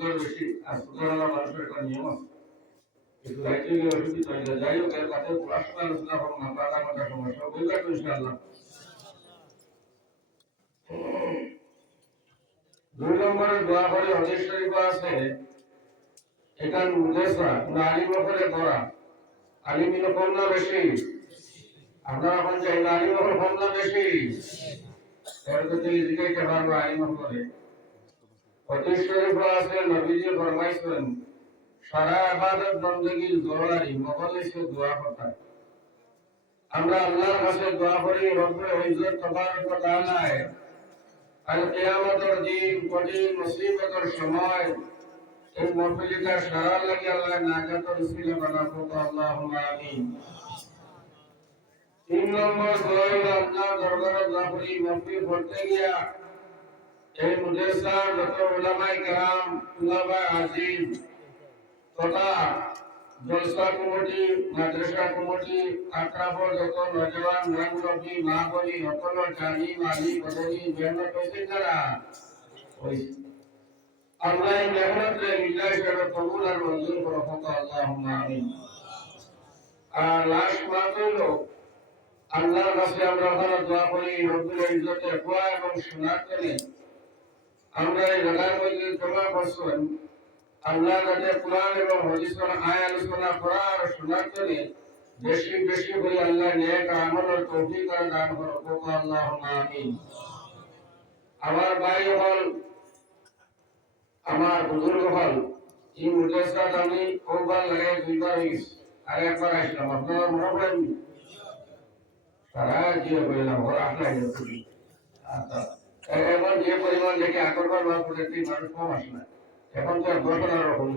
Sugar বেশি আর sugar মানুষের একটা নিয়ম আছে একটু রাইতে গিয়ে অসুবিধা হয়ে যায় যাই হোক এর কাছে পড়াশোনা আলোচনা করবো না আধা ঘন্টা সমস্যা বলবে তো ইনশাআল্লাহ। দুই নম্বরে দোয়া করে হদিস শরীফ আছে এটা মুদেসা না আলিম করে করা আলিম কম না বেশি আপনারা এখন চাই না আলিম কম না বেশি এর যদি জিজ্ঞাসা পারবো আলিম করে হদিস শরীফ আছে নবীজি ফরমাইছেন সারা ইবাদত বندگی দোয়ারি মখলিসে দোয়া করতে আমরা আল্লাহর কাছে দোয়া করি রব্বুল ইজ্জত তাবারক ওয়া তাআলা আল কিয়ামতের দিন কঠিন মুসিবতের সময় এই মাহফিলটা সারা লাগি আল্লাহ নাজাত রসিল বানাবো আল্লাহুম্মা আমিন। তিন নম্বর দোয়া আল্লাহ দরবারে দোয়া করি মাহফিল পড়তে গিয়া এই মুদেসার যত উলামায়ে কেরাম তুলাবা আজিজ তথা জলসা কমিটি মাদ্রাসা কমিটি আত্রাফর যত নজওয়ান মুরব্বী মা বলি সকল জানি মালি বদলি মেহনত করেছেন যারা ওই আল্লাহ মেহনত রে মিলাই করে কবুল আর মঞ্জুর করো আল্লাহুম্মা আমিন। আর লাস্ট মাস হলো আল্লাহর কাছে আমরা দোয়া করি রব্বুল ইজ্জতের দোয়া এবং শোনার জন্য আমরা এই জায়গার মধ্যে জমা করছেন আল্লাহ যাতে কোরআন এবং হাদিসের আয়াত আলোচনা করার আর শোনার জন্য বেশি বেশি করে আল্লাহ নেক আমল আর তৌফিক দান করো আল্লাহুম্মা আমিন। আমার ভাই হল আমার বুজুর্গ হল এই মুদেসা আমি ওবার লাগাই দুইবার হইছে আর একবার আসলাম আপনারা মনে করেন সারা জীবন বললাম ওরা আপনার করি আচ্ছা এবার যে পরিমাণ দেখে আকর্ষণ হওয়ার পরে মানুষ কম আসে না এখন তো ঘটনার রকম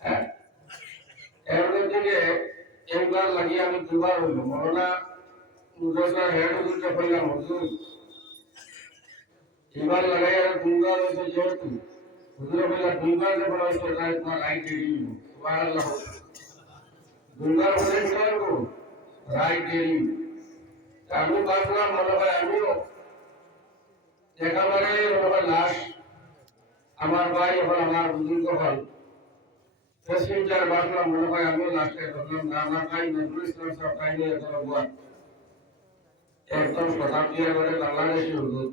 হ্যাঁ এর মধ্যে একবার লাগিয়ে আমি দুবার হইল মরনা মুদেসা হেড হুজুরকে বললাম হুজুর এবার লাগাই আর দুবার হয়েছে যেহেতু হুজুর বললাম দুইবার যখন হয়েছে তাই তোমার রাইট দিয়ে দিব সুবহানাল্লাহ দুইবার হলে কি করবো রাইট দিয়ে দিব আমি ভাবলাম মনে হয় আমিও একেবারে মনে লাশ আমার ভাই হল আমার বুজুর্গ হল প্রেসিডেন্টার ভাবলাম মনে হয় আমিও লাশকে ধরলাম না আমার ভাই নজরুল ইসলাম সাহেব তাই নিয়ে একদম শতাব্দী এবারে বাংলাদেশি হুজুর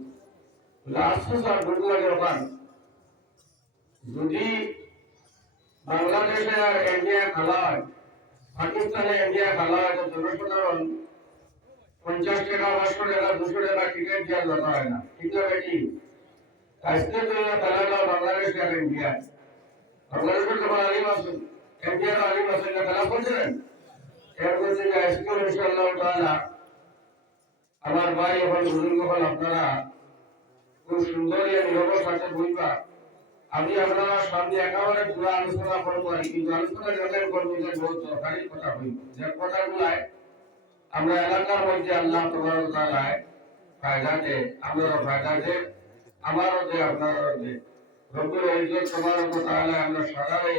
লাস্ট স্যার বুঝতে লাগে ওখান যদি বাংলাদেশে আর ইন্ডিয়া খেলা হয় পাকিস্তানে ইন্ডিয়া খেলা হয় তো জনসাধারণ 50 টাকা 500 টাকা 200 টাকা টিকিট দেওয়ার দরকার হয় না ঠিক আছে কি আজকে তো খেলাটা বাংলাদেশ আর ইন্ডিয়া বাংলাদেশের তো আলিম আছে ইন্ডিয়ার আলিম আছে না খেলা করছেন এর মধ্যে আজকে ইনশাআল্লাহ তাআলা আমার ভাই এবং বুজুর্গ হল আপনারা খুব সুন্দর নিরব সাথে বইবা আমি আপনারা সামনে একেবারে পুরো আলোচনা করবো আর কিন্তু আলোচনা যখন করবো যে বহুত দরকারি কথা হইব যে কথাগুলাই আমরা এলাকার মধ্যে আল্লাহ তাবারক তাআলা ফায়দা দে আমারও ফায়দা দে আমারও দে আপনারও দে রব্বুল ইজ্জত তাবারক তাআলা আমরা সবাই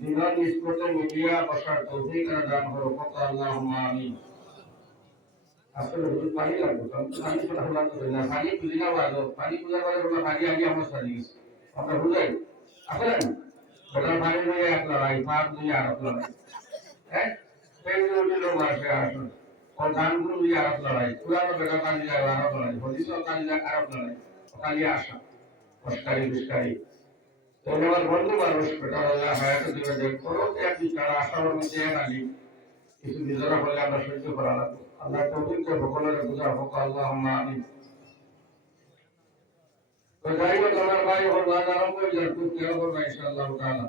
দিনের নিষ্পত্তি মিডিয়া বসার তৌফিক দান করো আল্লাহুম্মা আমিন। আসলে পানি লাগবে পানি কথা লাগবে না পানি তুলি না ভালো পানি পূজার পরে কোনো পানি আগে আমার সারি আমরা বুঝাই আসলে ওটা পানি নিয়ে এক লড়াই পাপ নিয়ে আর লড়াই হ্যাঁ সেই লোক আসে আসলে ও ধানগুলো নিয়ে আর লড়াই পুরানো বেটা পানি যায় আর লড়াই হদিসও পানি যায় আর লড়াই ওখানে আসা অস্কারি বিস্কারি ধন্যবাদ বন্ধু মানুষ বেটা আল্লাহ হায়াতে দিবে যে করো এক বিচারা আসার মধ্যে আনি কিছু নিজেরা বলে আমরা সহ্য করা লাগবে আল্লাহ তৌফিক সকলের বুঝা হোক আল্লাহুম্মা আমিন। তো যাই হোক আমার ভাই ওর বাদ আরম্ভ হয়ে যায় খুব কেউ করবে ইনশাআল্লাহ তাআলা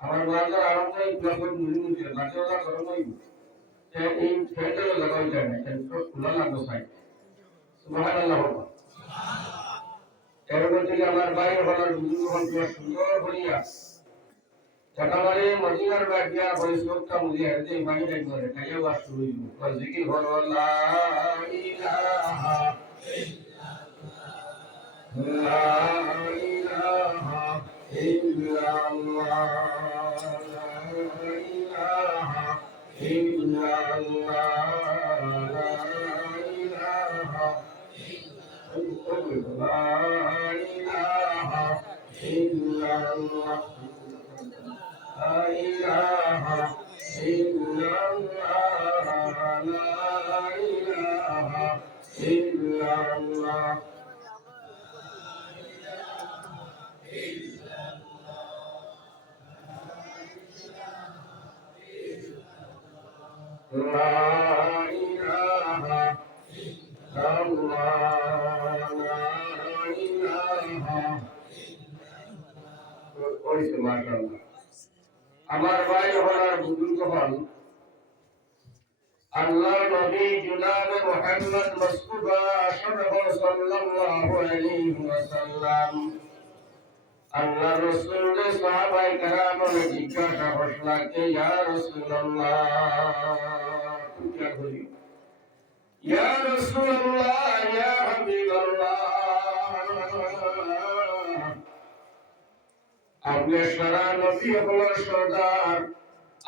আমার বাজার আরম্ভ হয়ে যখন মুহিমুখী বাকি ওরা গরম হইব এই ফেন্ডারও লাগাই যায় না কিন্তু খোলা লাগবে সাই সুবহানাল্লাহ এর মধ্যে আমার ভাই ওর বুজুর্গ হল সুন্দর করিয়া একেবারে মদিনার বাগিয়া পরিশ্রমটা মুজিয়া যে ইমানি টাইম করে তাইও আর শুরু হইব আর জিকির হলো লা ইলাহা লা ইলাহা ইল্লাল্লাহ লা ইলাহা ইল্লাল্লাহ লা ইলাহা ইল্লাল্লাহ লা ইলাহা إلا الله لا إله إلا الله لا إله إلا الله لا إله إلا الله لا إله ওইসে মাশাআল্লাহ আমার ভাই হলার বুজুর্গ হল আল্লাহ নবী জনাব মুহাম্মদ মুস্তাফা সাল্লাল্লাহু আলাইহি ওয়াসাল্লাম আল্লাহ রাসূল সাহাবায়ে কেরাম জিজ্ঞাসা করলেন কে ইয়া রাসূলুল্লাহ क्या बोली या रसूल अल्लाह या हबीब अल्लाह आपने शरा नबी हवल सरदार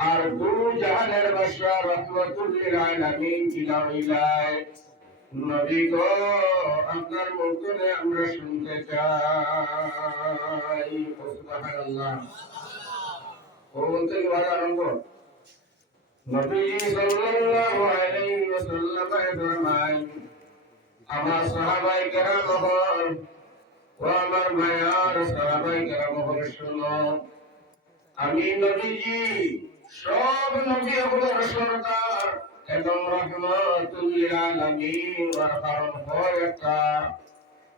আর দু জাহানের বাদশা রহমাতুল লিল আলামিন জিলাওয়ালাহ নবী গো আপনার মুখে আমরা শুনতে চাই সুবহানাল্লাহ ও বলতে কি বলা আরম্ভ নবী সাল্লাল্লাহু আলাইহি ওয়াসাল্লাম ফরমায় আমার সাহাবায়ে কেরাম হল ও আমার মায়ার সাহাবায়ে কেরাম হল শুনো আমি নবীজি সব নবী হলোর সরদার এবং রহমাতুল লিল আলামিন আর কারণ হয় একটা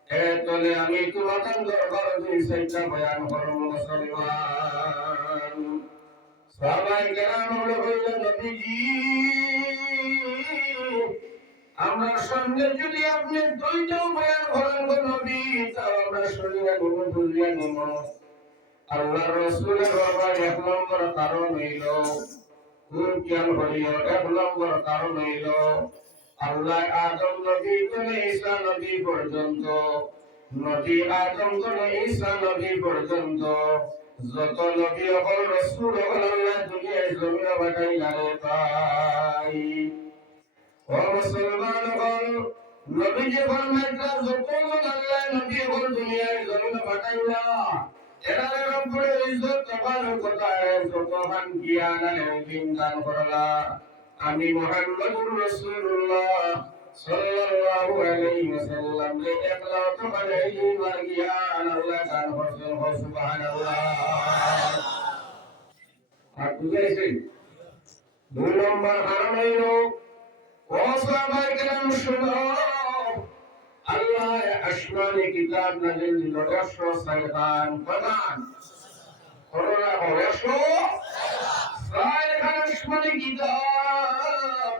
এতলে আমি তোমাদের দরবারে দুই সাইটা বয়ান করব মুসলমান সাহাবায়ে কেরাম হলো নবীজি আমার সঙ্গে যদি আপনি দুইটাও বয়ান করেন গো নবী তাও আমরা শুনিয়া নেব বুঝিয়া নেব আল্লাহ রাসূলের বাবার এক নম্বর কারণ হইল খুব জ্ঞান হইল এক নম্বর কারণ হইল আল্লাহ আদম নবী থেকে ঈসা নবী পর্যন্ত নবী আদম থেকে ঈসা নবী পর্যন্ত যত নবী হল রাসূল হল আল্লাহ দুনিয়ায় জমিনে পাঠাইলেন রে ভাই ও মুসলমান হল নবী যে ফরমাইতা যত আল্লাহ নবী হল দুনিয়ায় জমিনে পাঠাইলা এরা রব্বুল ইজ্জত তাবারক ওয়া তাআলা যতমান জ্ঞান আর ইলম দান করলা আমি মুহাম্মদুর রাসূলুল্লাহ সাল্লাল্লাহু আলাইহি ওয়াসাল্লাম কে একলা তো বানাইলি আর জ্ঞান আল্লাহ দান করছেন সুবহানাল্লাহ আর বুঝাইছেন দুই নম্বর কারণ হইল ও সাহাবায়ে কেরাম শুনো আল্লাহ আসমানি কিতাব নাযিল দিল 106 প্রধান করোনা 106 আসমানি কিতাব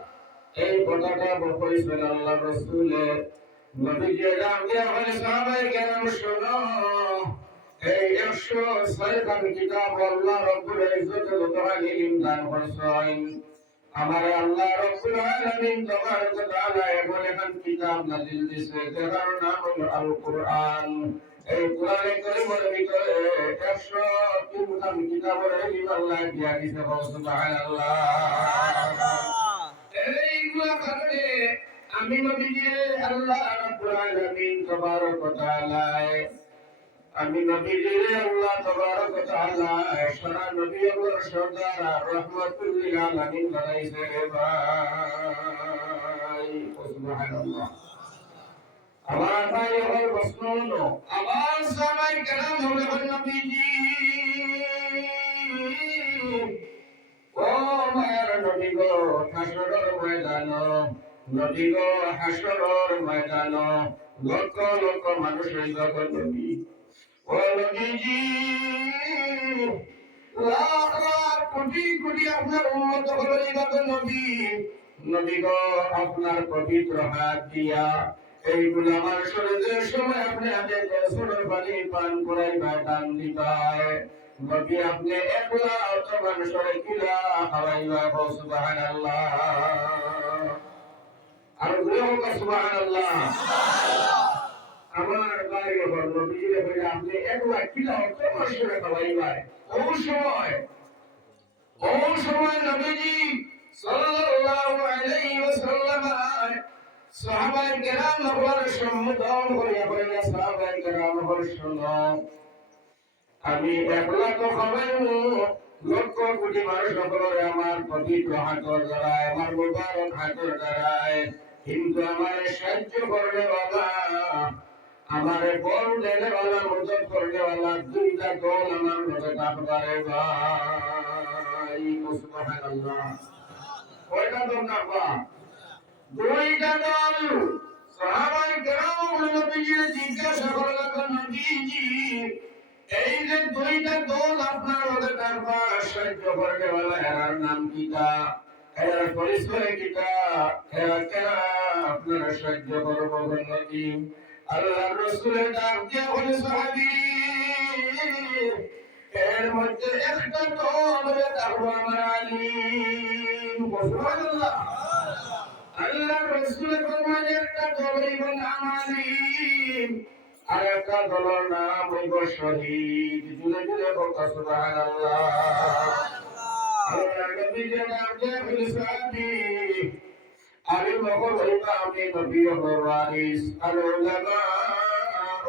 এই কথাটা বলেছেন আল্লাহ রাসূলের নবীজি জান দিয়া বলে সাহাবায়ে কেরাম শুনো এই 106 কিতাব আল্লাহ রব্বুল ইজ্জত যতখানি ইলম দান করেছেন আমার আল্লাহ রাব্বুল আলামিন তাবারক ওয়া তাআলা এমন একখান কিতাব নাযিল দিয়েছে যার নাম হলো আল কোরআন এই কোরআনে কারীমের ভিতরে 103 খান কিতাবের ইলম আল্লাহ দিয়া দিয়েছে সুবহানাল্লাহ এইগুলা কারণে আমি নবীজি আল্লাহ রাব্বুল আলামিন তাবারক ওয়া তাআলা আমি নবীজি আল্লাহ তাবারক ওয়া তাআলা সারা নবী আমার সরদার রহমাতুল লিল আলামিন বানাইছে রে ভাই সুবহানাল্লাহ আমার ভাই হল বসনুন আমার সাহাবায়ে কেরাম হলো নবীজি ও মায়ার নবী গো হাসরের ময়দান নবী গো হাসরের ময়দান লক্ষ লক্ষ মানুষ হইবা নবী ও নবীজি লাখ লাখ কোটি কোটি আপনার উম্মত হলো ইবাদত নবী নবী গো আপনার পবিত্র হাত দিয়া এইগুলো আমার শরীরের সময় আপনি আগে গোসলের পানি পান করাইবা দান দিবাই নবী আপনি একলা অত মানুষের কিলা খাওয়াইবা সুবহানাল্লাহ আর বলো সুবহানাল্লাহ আমার বাইরে বড় নবীজি বলে আপনি একলা কিলা অত মানুষের খাওয়াইবা ওই সময় নবীজি সাল্লাল্লাহু আলাইহি ওয়াসাল্লাম সাহাবায়ে কেরাম হল সম্মুখীন হইয়া বলেন সাহাবায়ে কেরাম হল শুনো আমি একলা তো খাওয়াইমু লক্ষ কোটি মানুষ সকলের আমার পবিত্র হাতের দ্বারায় আমার মুবারক হাতের দ্বারায় কিন্তু আমার সাহায্য করবে বাবা আমার বল দেনে वाला মদত করবে वाला দুইটা দল আমার মধ্যে থাকবে ভাই সুবহানাল্লাহ কয়টা দল থাকবা দুইটা দল সাহাবায়ে কেরাম নবীজি জিজ্ঞাসা করলেন নবীজি এই যে দুইটা দল আপনার মধ্যে থাকবা সাহায্য করবে वाला এর নাম কিটা এর পরিচয় কিটা এরা কেরা আপনার সাহায্য করবে নবী আল্লাহর রাসূলের ডাক দিয়ে বলে সাহাবী এর মধ্যে একটা দল থাকবো আমার আলী সুবহানাল্লাহ আল্লাহর রাসূলের ফরমান একটা দল হইব নাম আলী আর একটা দলের নাম হইব শহীদ জুড়ে জুড়ে বলতা সুবহানাল্লাহ আল্লাহর নবী যে ডাক দিয়ে বলে সাহাবী আমি মগল হইবা আমি নবী ওয়ারিস আল উলামা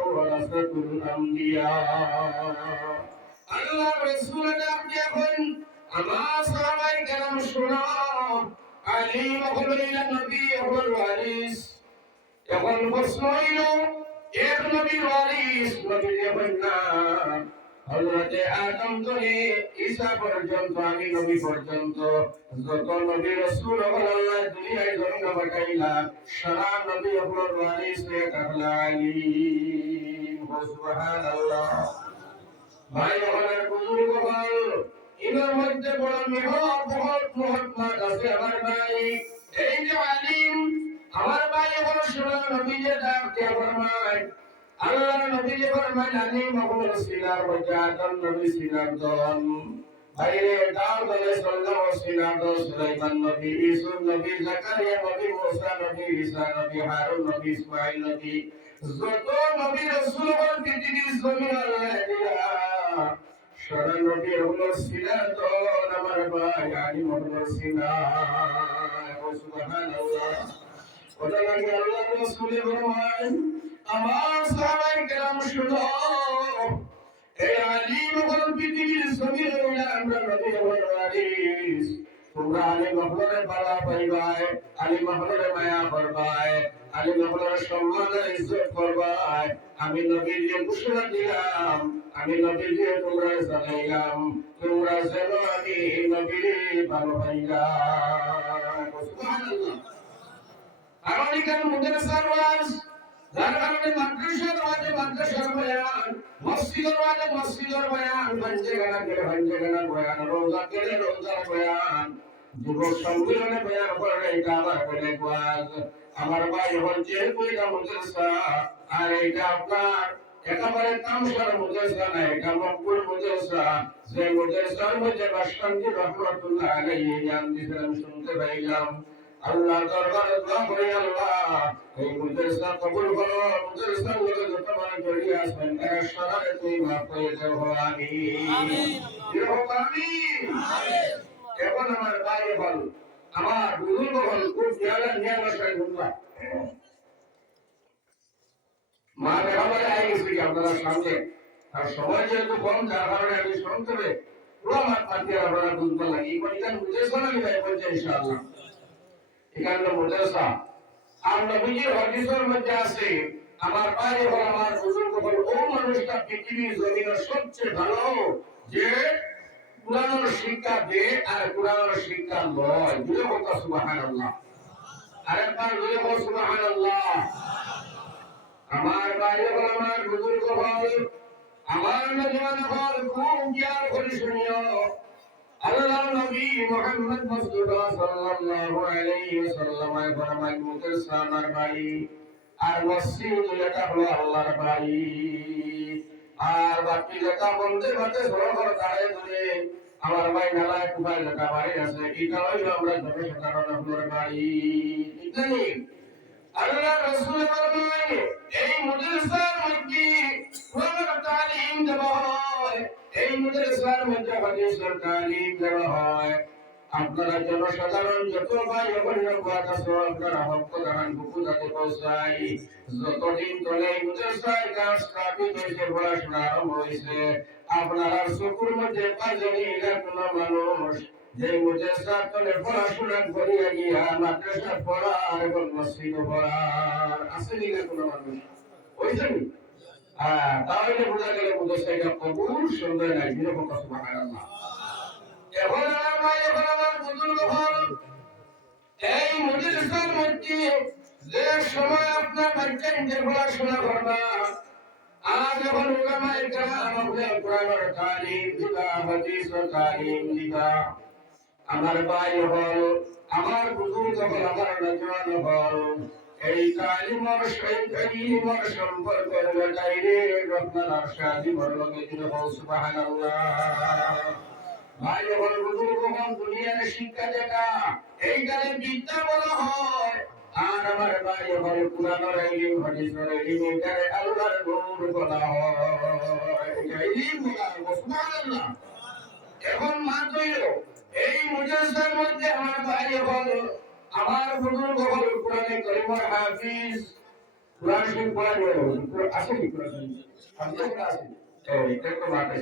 ওয়ারাসাতুল আমবিয়া আল্লাহ রাসূল আপনি এখন আমার সাহাবায়ে কেরাম শুনো আলী মগল হইলা নবী ওয়ারিস এখন প্রশ্ন হইল এক নবীর ওয়ারিস নবী হইন না হযরতে আদম থেকে ঈসা পর্যন্ত আমি নবী পর্যন্ত যত নবী রাসূল আল্লাহ দুনিয়ায় জন্ম পাঠাইলা সারা নবী আপনার ওয়ারিস হয়ে থাকলা আলী সুবহানাল্লাহ ভাই ওখানে বুজুর্গ হল ইনার মধ্যে বড় মহৎ আছে আমার ভাই এই যে আলিম আমার ভাই এখন শোনা নবী যে ডাক দিয়ে ফরমায় আল্লাহ নবী যে ফরমান আলী মুহাম্মদ সিনার মধ্যে আদম নবী সিনার দন বাইরে দাউদ আলাইহিস সালাম সিনার দন সুলাইমান নবী ইউসুফ নবী জাকারিয়া নবী মুসা নবী ঈসা নবী হারুন নবী ইসমাঈল নবী যত নবী রাসূলগণ পৃথিবীর জমিন আল্লাহ দিয়া সারা নবী হলো সিনার দন আমার ভাই আলী মুহাম্মদ সিনার সুবহানাল্লাহ ওটা লাগে আল্লাহ রাসূলের ফরমান আমার সাহাবায়ে কেরাম শুনো এই আলিম হল পৃথিবীর জমিনে আমরা নবী ওয়ারিস তোমরা আলী মহলরে পালা পাইবাই আলী মহলরে মায়া করবাই আলী মহলরে সম্মান ইজ্জত করবাই আমি নবীর যে ঘোষণা দিলাম আমি নবীর যে তোমরা জানাইলাম তোমরা যেন আমি নবীর ভালো পাইলাম সুবহানাল্লাহ আমেরিকান মুদারসার ওয়াজ যার কারণে মাদ্রাসার বয়ান মসজিদের বয়ান ভাঞ্জেগানা বয়ান রোজা গেলে রোজার বয়ান যুবক সম্মেলনে বয়ান করে এটা আমার বলে ওয়াজ আমার ভাই হচ্ছে কইটা মাদ্রাসা আর এটা আপনার একেবারে তামসার মাদ্রাসা না এটা মকবুল মাদ্রাসা যে মাদ্রাসার মধ্যে বাসকান্দি রহমাতুল্লাহ আলাইহি জ্ঞান দিতেন শুনতে পাইলাম আল্লাহ দরবারে দোয়া করি আল্লাহ এই মাদ্রাসা কবুল করো মাদ্রাসার লোকে যত মানে জড়িয়ে আছেন তারা সবাই তুমি মাফ করে দাও আমিন আমিন এখন আমার ভাই বল আমার বুজুর্গ বল খুব নিয়ালা সাহেব বলবা মা দেখাবারে আই গেছি আপনারা সামনে আর সময় যেহেতু কম যার কারণে আমি শুনতে পুরো মাঠ পাঠিয়ে আপনারা বুঝতে লাগি এখানে মাদ্রাসা না ভাই বলছে ইনশাআল্লাহ এখানে মাদ্রাসা আর নবীজির হাদিসের মধ্যে আছে আমার ভাই বল আমার বুজুর্গ বল ও মানুষটা পৃথিবীর জমিনের সবচেয়ে ভালো যে কুরআনের শিক্ষা দে আর কুরআনের শিক্ষা লয় দুটো কথা সুবহানাল্লাহ আরেকবার দুটো কথা সুবহানাল্লাহ আমার ভাই বল আমার বুজুর্গ বল আমার নজওয়ান বল খুব জ্ঞান করে শুনিও আল্লাহর নবী মুহাম্মদ মুস্তাফা সাল্লাল্লাহু আলাইহি ওয়াসাল্লাম ফরমান মুতাসা আমার ভাই আর মসজিদ এটা হলো আল্লাহর ভাই আর বাকি যেটা বলতে বলতে সরকার দাঁড়ায় ধরে আমার ভাই নালায় কুবাই যেটা বাড়ি আছে এটা হইলো আমরা জনসাধারণ আপনার বাড়ি ঠিক নেই আল্লাহ রাসূল ফরমান এই মাদ্রাসার মধ্যে কোরআনের তালিম দেওয়া হয় এই মাদ্রাসার মধ্যে হাদিসের তালিম দেওয়া হয় আপনারা জনসাধারণ যত ভাই বোনেরা আছো আপনারা হক দান বুকু যাতে পৌঁছাই যতদিন ধরে মুদ্রাসায় কাজটা বিদেশে পড়াশোনা আরম্ভ হয়েছে আপনারা চকুর মধ্যে পাঁচজনই এরকম মানুষ যে মুদ্রাসা তলে পড়াশোনা করিয়া গিয়া মাদ্রাসা পড়ার এবং মসজিদ পড়ার আসেনি না কোনো মানুষ ওইছেন তাহলে বোঝা গেল মুদ্রাসা এটা কবুল সুন্দর নাই যেরকম সুবহানাল্লাহ। এখন আমার ভাই এখন আমার বুজুর্গ হল এই মুদ্রাসার মধ্যে যে সময় আপনার বাচ্চা নিজের পড়াশোনা করবা আজ যখন উলামায়ে কেরাম আমাদের কোরআনের তালিম দিবা হাদিসের তালিম দিবা আমার ভাই হল আমার বুজুর্গ হল আমার নজওয়ান হল এই তালিমের ইলমের সম্পর্কের ডাইরেক্ট আপনার আশাদি বড়কে দিলে সুবহানাল্লাহ। ভাই হল বুজুর্গ হল দুনিয়ার শিক্ষা যেটা এইটারে বিদ্যা বলা হয় আর আমার ভাই হল কোরআনের ইলম হাদিসের ইলম এটারে আল্লাহর নূর বলা হয় এটা ইলম বলা হয় সুবহানাল্লাহ। এখন মাত্র এই মুজাসসার মধ্যে আমার ভাই হল আমার বুজুর্গ হল কোরআনে কারিমের হাফিজ কোরআন শরীফ পড়ানো আছে কি কোরআন শরীফ আছে এই দেখো মাঠে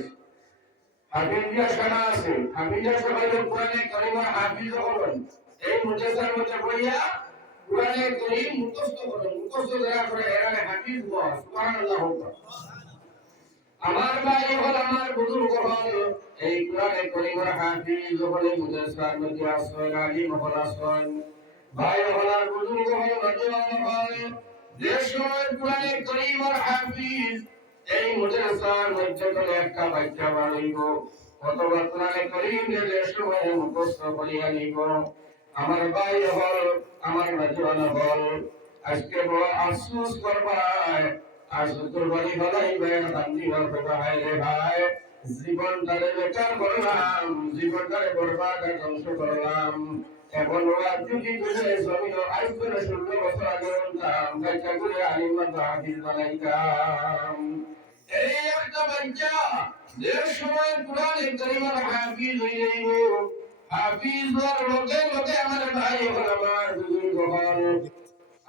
হাফিজিয়া শানা আছে হাফিজিয়া সবাই কোরআনে কারিমের হাফিজ হলেন এই মুজাসসার মধ্যে পড়িয়া কোরআনে কারিম মুখস্থ করেন মুখস্থ যারা করে এরা হাফিজ হয় সুবহানাল্লাহ। আমার ভাই হল আমার বুজুর্গ হল এই কোরআনে কারিমের হাফিজ হলে মুজাসসার মধ্যে আসেন আলিম হল আসেন ভাই হল আর বুজুর্গ হল নজওয়ান হল যে সময় কোরআনে কারিমের হাফিজ এই মুজাসসার মধ্যে করে একটা বাচ্চা বানাইব অথবা কোরআনে কারিম যে সময় মুখস্থ করিয়া নিব আমার ভাই হল আমার নজওয়ান হল আজকে বড় আফসোস করবায় আজ কুরবানি বানাই বের বান্দি হবে ভাই রে ভাই জীবনটারে বেকার করলাম জীবনটারে বরবাদ ধ্বংস করলাম এখন ওরা যদি বুঝে জমিন আজ করে 16 বছর আগে উঠলাম বাচ্চা করে আলিমান হাফিজ বানাইতাম এই একটা বাচ্চা যে সময় কোরআনে কারিমের হাফিজ হয়ে যাইব হাফিজ হওয়ার লোকে লোকে আমার ভাই হল আমার বুজুর্গ হল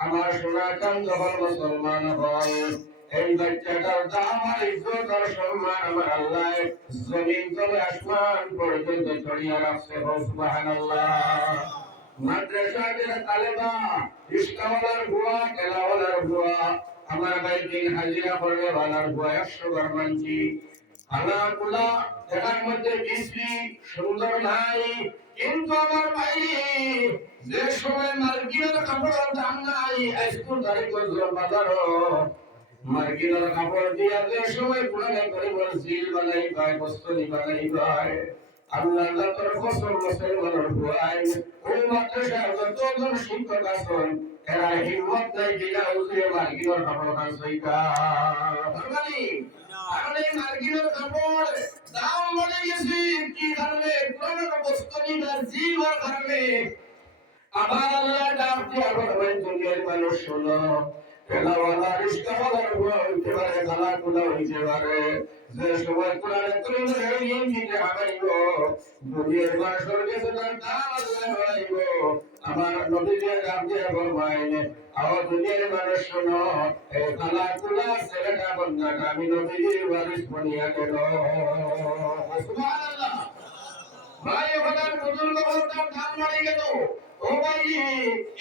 আমার সোনাকান যখন মুসলমান হল এই বাচ্চাটার দাম আর ইজ্জত আর সম্মান আমার আল্লাহ জমিন তলে আসমান পর্যন্ত ছড়িয়ে রাখছে সুবহানাল্লাহ। মাদ্রাসা যেটা তালেবা রিস্কাওয়ালার বুয়া কেলাওয়ালার বুয়া আমার ভাই দিন হাজিরা করবে ওয়ালার বুয়া 100 বার মানছি আলাকুলা এটার মধ্যে বিশ্রী সুন্দর নাই কিন্তু আমার ভাই যে সময় মার্কিনের কাপড়ের দাম নাই স্কুল তারিখ বাজারও মার্কিনের কাপড় দিয়া যে সময় কোরআনে কারিমের জিল বানাই পায় বস্তনি বানাই পায় আল্লাহ তোর কসম মুসলমানের ভয় ওই মাদ্রাসার যতজন শিক্ষক আছেন এরা হিম্মত নাই দিলা উজরে মার্কিনের কাপড় কানসাইকা বাঙালি কারণ এই মার্কিনের কাপড় দাম বলে গেছে কি কারণে কোরআনের বস্তনি না জিল কারণে আমার আল্লাহ ডাক দিয়া বলবেন দুনিয়ার মানুষ শোনো পেলাওয়ালা রিস্কাওয়ালার বুয়া হইতে পারে গালাকুলা হইতে পারে যে সময় কোরআনে কারিমের ইলম দিতে আগাইব দুনিয়ার মানুষের কাছে তার দাম আল্লাহ বাড়াইব আমার নবী যে ডাক দিয়া বলবেন আও দুনিয়ার মানুষ শোনো এই গালাকুলা ছেলেটা বন্ধাটা আমি নবীর ওয়ারিস বানিয়া গেল সুবহানাল্লাহ। ভাই ওখানে বুজুর্গ বলতাম দাম বাড়ি গেল ও ভাই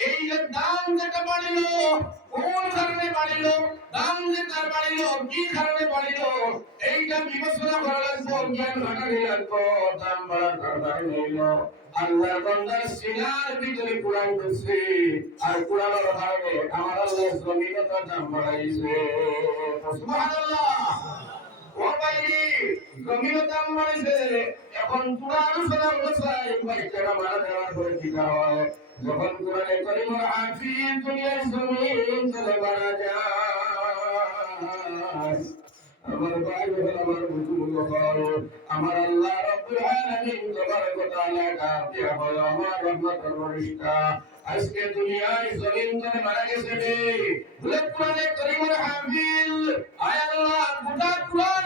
এই যে দাম যেটা বাড়িল কোন কারণে বাড়িল দাম যেটা বাড়িল কি কারণে বাড়িল এইটা বিবেচনা করা লাগবে জ্ঞান ভাঙানি লাগবে দাম বাড়ার কারণ হইল আল্লাহর বান্দার সিনার ভিতরে কোরআন ঢুকছে আর কোরআনের কারণে আমার আল্লাহ জমিনে তার দাম বাড়াইছে সুবহানাল্লাহ। ও ভাই জমিনে দাম বাড়াইছে এখন কোরআন শোনা অনুসারে বাচ্চারা মারা দেওয়ার পরে কি হয় যখন কোরআনে কারিমের হাফিজ দুনিয়ার জমিন চলে মারা যায় আমার ভাই আমার বুজুর্গ হল আমার আল্লাহ রাব্বুল আলামিন তাবারক ওয়া তাআলা ডাক দিয়া বলে আমার রহমতের ফেরেশতা আজকে দুনিয়ায় জমিন করে মারা গেছে রে বলে কোরআনে কারীমের হাফিজ আয় আল্লাহ গোটা কোরআন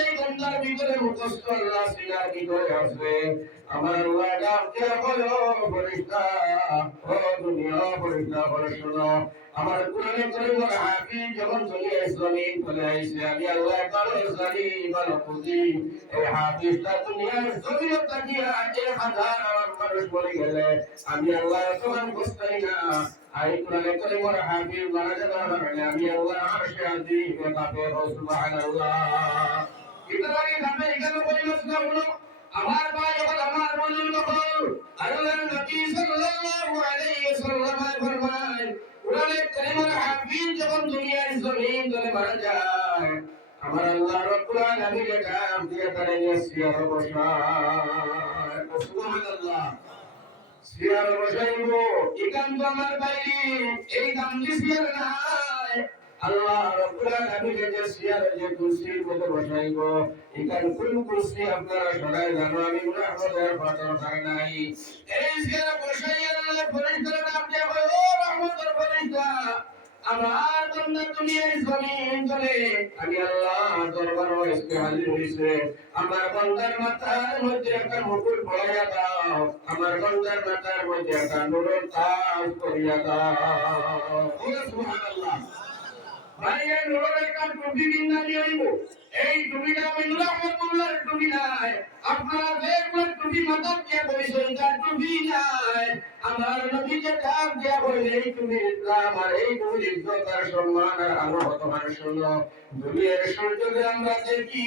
এই গন্ডার ভিতরে মুখস্থ আল্লাহ সিনার ভিতরে আছে আমার আল্লাহ ডাকতে বলো ফেরেশতা ও দুনিয়া ফেরেশতা বলে শোনো আমার কোরআনে কারীমের হাফিজ যখন দুনিয়ায় জমিন করে আইছে আমি আল্লাহ তাআলা জানি ভালো বুঝি এই হাফিজটা দুনিয়ার জমিনে তাকিয়া 1000 মানুষ বলে গেলে আমি আল্লাহ তোমার বুঝতাই না আই কোরআনে কারীমের হাফিজ মারা যাবার কারণে আমি আল্লাহ আরশে আজিম কাঁপে সুবহানাল্লাহ ইতরাই নামে এখানে বলিস না বলো আমার ভাই যখন আমার বুজুর্গ হল আল্লাহর নবী সাল্লাল্লাহু আলাইহি ওয়াসাল্লাম ফরমায় কোরআনে কারীমের হাফিজ যখন দুনিয়ার জমিন ধরে মারা যায় আমার আল্লাহ রাব্বুল আলামিন কাম দিয়ে তারে সিয়ার বসায় সুবহানাল্লাহ সিয়ার বসাইব একান্ত আমার ভাই এই দাম দি সিয়ার নাই আল্লাহ রাব্বুল আলামিন যে সিয়ার যে কুরসির মধ্যে বসাইব এখান কোন কুরসি আপনারা সবাই জানো আমি মুনাফাতের ফাতর খাই নাই এই সিয়ার বসাই আল্লাহ ফেরেশতারা নাম দিয়ে ও রহমতের ফেরেশতা আমার বান্দা দুনিয়ায় জমিন চলে আমি আল্লাহ দরবার হইতে হাজির হইছে আমার বান্দার মাথার মধ্যে একটা মুকুট পরাইয়া দাও আমার বান্দার মাথার মধ্যে একটা নূরের তাজ পরিয়া দাও সুবহানাল্লাহ ভাইয়া নূরের একটা টুপি কিনা নিয়ে আইব এই টুপিটা আমি রহমতুল্লাহর টুপি নাই আপনারা দেখবেন টুপি মাথা দিয়ে বইছে এটা টুপি নাই আমার নবীকে ডাক দেয়া বলে এই টুপির ইসলাম আর এই টুপির ইজ্জত আর সম্মান আর আলো হত মানুষ শুনো দুনিয়ার সূর্যকে আমরা দেখি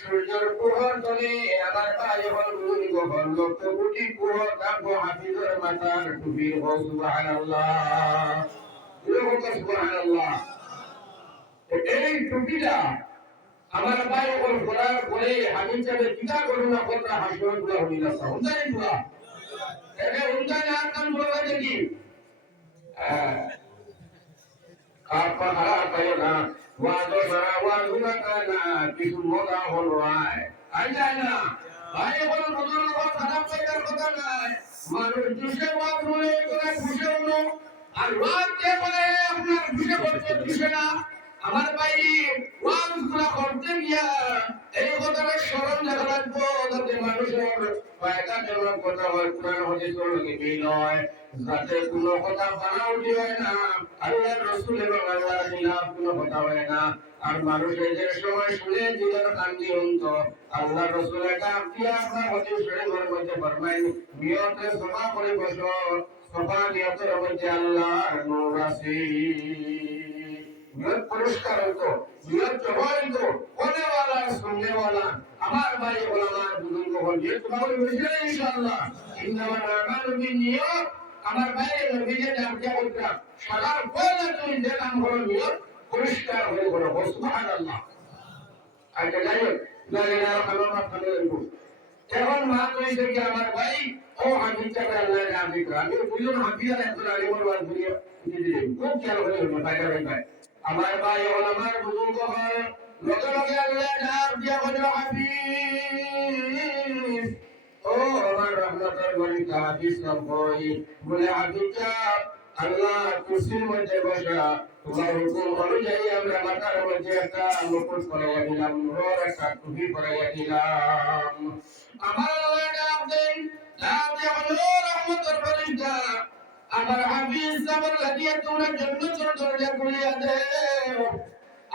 সূর্যের প্রহর তলে আমার পায়ে হল গুলি গহন লক্ষ কোটি প্রহর থাকবো হাফিজের মাথার টুপির হো সুবহানাল্লাহ সুবহানাল্লাহ এই টুপিটা আমার পায়ে হল করার পরে হাবিব সাহেব কিতা করুন আপনারা হাসপাতাল গুলো হইলা সন্তান গুলা এবে উন্নয়ন আর কাম বলা দেখি আপা হারা পায় না ওয়াদো সারা ওয়াদো না কিছু মোদা হলো আই যায় না ভাই বল বদল খারাপ করার কথা নাই মানুষ দুশে ওয়াদ বলে করে খুশি হলো আর ওয়াদ কে বলে আপনার খুশি করতে খুশি না আমার ভাই ওয়াজ গুলা করতে গিয়া এই কথাটা স্মরণ রাখা লাগবো যাতে মানুষের ফায়দা জনক কথা হয় কোরআন হাদিসের লগে মিল হয় যাতে কোনো কথা বানাউটি হয় না আল্লাহর রাসূল এবং আল্লাহর খিলাফ কোনো কথা হয় না আর মানুষের যে সময় শুনে দিলের কান্দি হন্ত আল্লাহর রাসূলের ডাক দিয়া আপনার হাদিস শরীফের মধ্যে ফরমাইন নিয়তে সভা করে বসো সভা নিয়তের মধ্যে আল্লাহর নূর আছে नियत पुरस्कार तो नियत जवान तो होने वाला सुनने वाला हमारे भाई उलमा बुजुर्ग हो ये तुम्हारे विषय इंशाअल्लाह इन्नमा अमाल बिनियत हमारे भाई नबी ने नाम क्या बोलता सदा कोई तो इन काम करो नियत पुरस्कार हो करो सुभान अल्लाह আগে যাই লা ইলাহা ইল্লাল্লাহ মুহাম্মাদুর এখন মা কইছে কি আমার ভাই ও হাদিসটা আল্লাহ নাম দিতে আমি বুঝুন হাদিসের একজন আলিমুল ওয়াজ দিয়ে দিদি খুব খেয়াল করে বাইরে ভাই আমার ভাই ওলামার বুজুর্গ হয় লগে লগে আল্লাহ নাম দিয়া বলে হাফিজ ও আমার রহমতের গনি হাফিজ নাম কই বলে হাফিজ আল্লাহ কুরসির মধ্যে বসা তোমার হুকুম অনুযায়ী আমরা মাথার মধ্যে একটা মুকুট পরাইয়া দিলাম নূর একটা টুপি পরাইয়া দিলাম আমার আল্লাহ নাম দেন নাম দিয়া বলে রহমতের ফেরেশতা আমার হাফিজ সাবর লাগিয়ে তোমরা জান্নাতের দরজা খুলিয়া দেও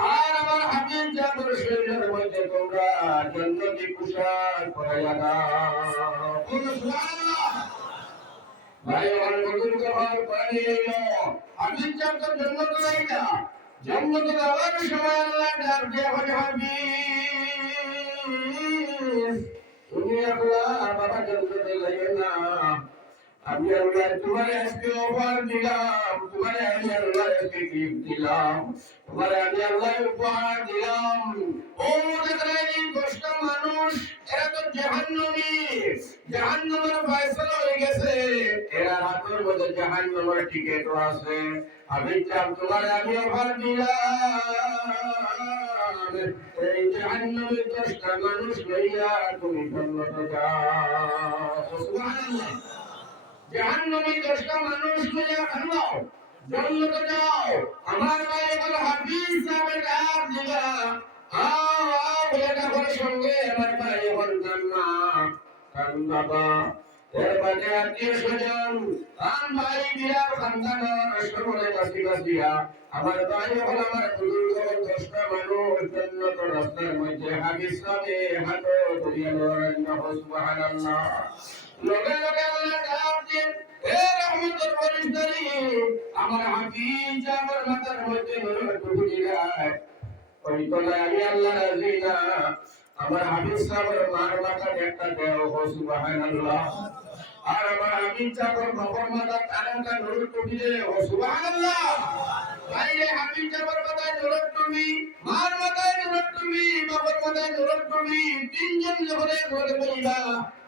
আর আমার হাফিজ সাবর শরীরের মধ্যে তোমরা জান্নাতি পোশাক পরাইয়া দাও সুবহানাল্লাহ ভাই আমার বুজুর্গ হওয়ার পরে হাফিজ সাবর জান্নাত লাইনা জান্নাতে যাওয়ার সময় আল্লাহ ডাক দিয়ে বলে হাফিজ তুমি আল্লাহ বাবা জান্নাতে যাইও না আমি আল্লাহ তোমারে আজকে অফার দিলাম তোমারে আমি আল্লাহ আজকে গিফট দিলাম তোমারে আমি আল্লাহ উপহার দিলাম ও দেখলেন কষ্ট মানুষ এরা তো জাহান্নামী জাহান্নামের ফয়সালা হয়ে গেছে এরা হাতের মধ্যে জাহান্নামের টিকেটও আছে আমি চাই তোমারে আমি অফার দিলাম এই জাহান্নামে 10টা মানুষ লইয়া তুমি জান্নাতে যাও সুবহানাল্লাহ জাহান্নামে 10টা মানুষ লইয়া খাও জান্নাতে যাও আমার ভাই বলে হাফিজ সাহেবের ডাক দিবা আও বলে ডাকার সঙ্গে আমার ভাই বল জান্নাত কান বাবা এর বাজে আত্মীয় স্বজন কান ভাই বিরাট খানদান রাষ্ট্রপতি বাসিয়া আমার ভাই হল আমার বুজুর্গ 10টা মানুষ জান্নাত রাস্তার মধ্যে হাফিজ সাহেব হাতে ধরিয়া লড়েন সুবহানাল্লাহ লগে লগে আল্লাহ ডাক দেন হে রহমতের ফেরেশতারি আমার হাফিজ আমার মাথার মধ্যে নূর ঢুকে যায় ওই তলায় আমি আল্লাহ রাজি না আমার হাফিজ সাহেবের মার মাথা একটা দেও সুবহানাল্লাহ আর আমার হাফিজ সাহেবের বাবার মাথা তারাটা নূর ঢুকে যায় সুবহানাল্লাহ বাইরে হাফিজ সাহেবের মাথায় নূর ঢুকে মার মাথায় নূর ঢুকে বাবার মাথায় নূর ঢুকে তিনজন যখন ঘরে বইবা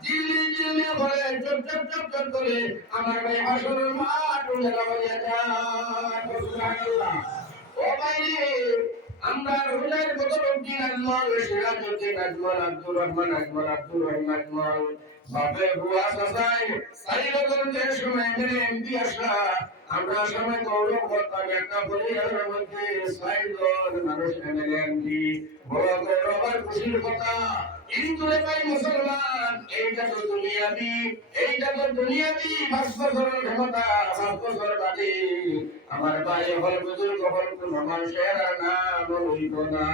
জিল্লি জিল্লি করে চপ চপ চপ চপ করে আমার ভাই হাসরের মাঠ উজালা হয়ে যায় সুবহানাল্লাহ ও বাইরে আমরা রোজার বদল উদ্দিন আজমল সিরাজউদ্দিন আজমল আব্দুর রহমান আজমল বাপে বুয়া সাসাই সাইলগঞ্জের সময় মেরে এমপি আসা আমরা সময় গৌরব করতাম একটা পরিবারের মধ্যে ৬ জন মানুষ মেরে এমপি বড় গৌরব আর খুশির কথা কিন্তু রে ভাই মুসলমান এইটা তো দুনিয়াবি ৫ বছরের ক্ষমতা ৫ বছর বাদে আমার ভাই হল বুজুর্গ হল কোন মানুষের নাম হইব না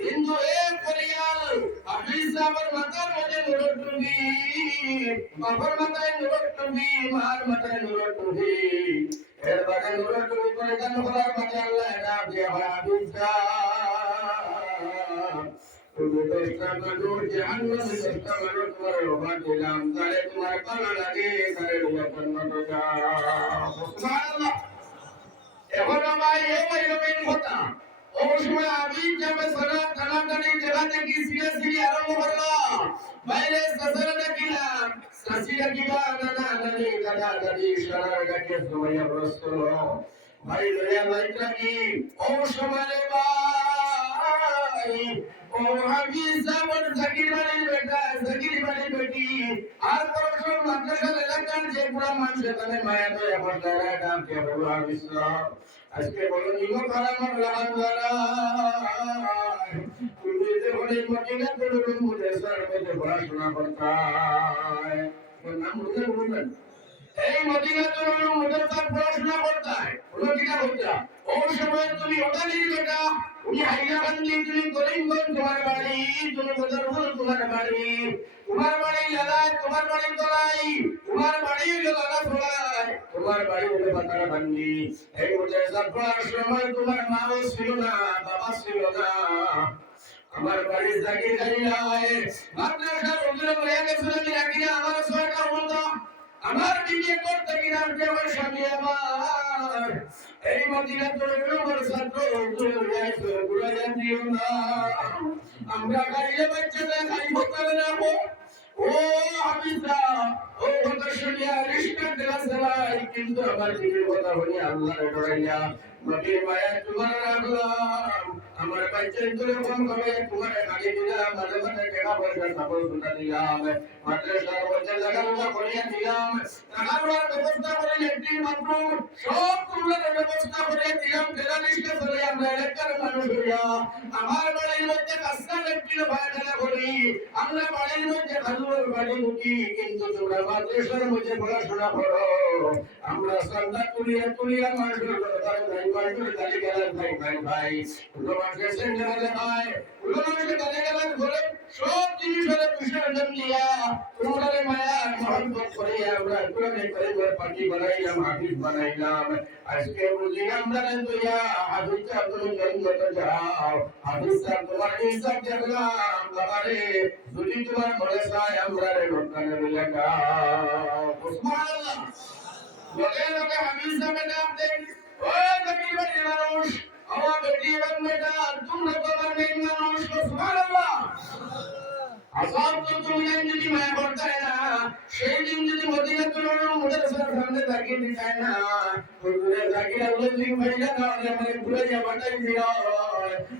কিন্তু এক পরিয়াল হাফিজ সাহেবের মাথার মধ্যে নূর টুবি বাবার মাথায় নূর টুবি মার মাথায় নূর টুবি এর বাদে নূর টুবি করে কেন খোলার মাঝে আল্লাহ নাম দিয়ে হাফিজ তুমি 10টা মানুষ জাহান্নামে 10টা মানুষ তোমার রহমত দিলাম তারে তোমার ভালো লাগে তারে জান্নাতে যাও সুবহানাল্লাহ এখন ভাই এই রকম কথা ওই সময় আমি যাবে সালাত টানাটানি জায়গাতে কি সিরিয়াসলি আরম্ভ করলো বাইরে সাসারাটা কিলাম সাসিরা কিবা নানা নানি দাদা দাদি সারা গাকে সময় প্রস্ত ভাই লয়া লাইটা কি ওই সময় ভাই ও হাফিজ সাহেব জাকির বাড়ির বেটি আর পরশর মাদ্রাসার এলাকার যে পুরা মানুষ এখানে মায়া তো এখন তারা নাম কে বলো হাফিজ সাহেব আজকে বলো নিগো কালামর লাহান দ্বারা তুমি যে বলে মদিনা তোর মুদেসার মধ্যে পড়াশোনা করতায় ওর নাম বলবেন এই মদিনা তোর মুদেসার পড়াশোনা করতায় বলো কিনা বলতা ওই সময় তুমি ওখানেই বেটা তুমি হাইলাকান্দি তুমি করিমগঞ্জ তোমার বাড়ি তুমি বদরপুর তোমার বাড়ি লালা তোমার বাড়ি তলাই তোমার বাড়ি লালা ফলাই তোমার বাড়ি হলো পাতারা ভাঙ্গি এই মুদেসার পড়ার সময় তোমার মাও ছিল না বাবা ছিল না আমার বাড়ি জাকির গাইলায় মাদ্রাসার হুজুর হয়ে গেছিল আমি রাখিনা আমার ছয়টা বলতো আমার বিয়ে করতে কিনা কেউ স্বামী আমার এই মদিনা তোর আমার ছাত্র হুজুর যাইছো ঘুরাইয়া দিও না আমরা গাইলে বাচ্চাটা খাইব তাহলে রাখো ও হাফিজা ও কথা শুনিয়া রিস্কা দিলা সবাই কিন্তু আমার বিয়ের কথা বলি আল্লাহর ডরাইয়া নবীর মায়া তোমার রাখলাম আমার বাচ্চার করে ফোন করে তোমার আগে দিলাম মাঝে মাঝে টাকা পয়সা সাপোর্ট শুনা দিলাম মাদ্রাসার বাচ্চা জায়গা করিয়া দিলাম টাকার ব্যবস্থা করে একটি মাত্র সব তোমরা ব্যবস্থা করে দিলাম বেলানিশকে চলে আমরা এলাকার মানুষ হইয়া আমার বাড়ির মধ্যে কাজটা একটি ভাই খেলা করি আমরা বাড়ির মধ্যে খাজুরের বাড়ি ঢুকি কিন্তু তোমরা মাদ্রাসার মধ্যে পড়াশোনা করো আমরা সন্ধ্যা তুলিয়া মানুষের ভাই মানুষের গালি গালাজ ভাই মানুষের সেন্টারে ভাই মানুষের গালি গালাজ করে সব জিনিসের বিষয় দিয়া তোমরা মায়া মহব্বত করে আমরা কোরআনে কারিমের পাখি বানাইলাম হাফিজ বানাইলাম আজকে বুঝি আমরা তুইয়া হাফিজ সাহেব তুমি জান্নাতে যাও হাফিজ সাহেব তোমার হিসাব দেখলাম বাবারে যদি তোমার মনে চায় আমরা রে লোকানে লাগাও সুবহানাল্লাহ লগে লগে হাফিজ সাহেবের নাম দেন ও জাকির বাড়ির মানুষ আমার বেটি এবং বেটা তোমরা তো আমার মেয়ে মানুষ সুবহানাল্লাহ আসাব তো তুমি যদি মায়া করতে না সেই দিন যদি মদিনাতুল মুদারসার সামনে তাকিয়ে দিতে না হুজুরে জাকির আল্লাহ সিং ভাইরা না আমাকে ভুলে যাওয়াটাই দিও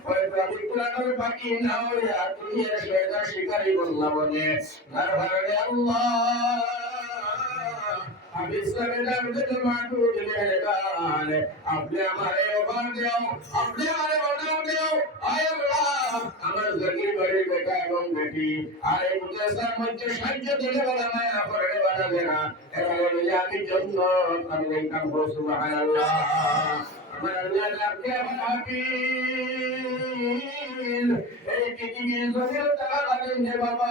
ওই প্রভু কুরআনের বাকি না হইয়া দুনিয়ার শয়তান শিকারী বললা বলে তার ভারে আল্লাহ আমি সবেদার দিল মাটু দিলে গান আপনি আমারে ওভার দেও আপনি আমারে ওভার দেও আয় আল্লাহ আমার জাকির ভাইয়ের বেটা এবং বেটি আর এই মুদারসার মধ্যে সাহায্য দিলে বলা মায়া করে বলা দেনা এরা বলে আমি জন্য আমি কাম করব সুবহানাল্লাহ আমার আল্লাহ রাখে আমার হাফিজ এই পৃথিবীর জমির টাকা লাগেন রে বাবা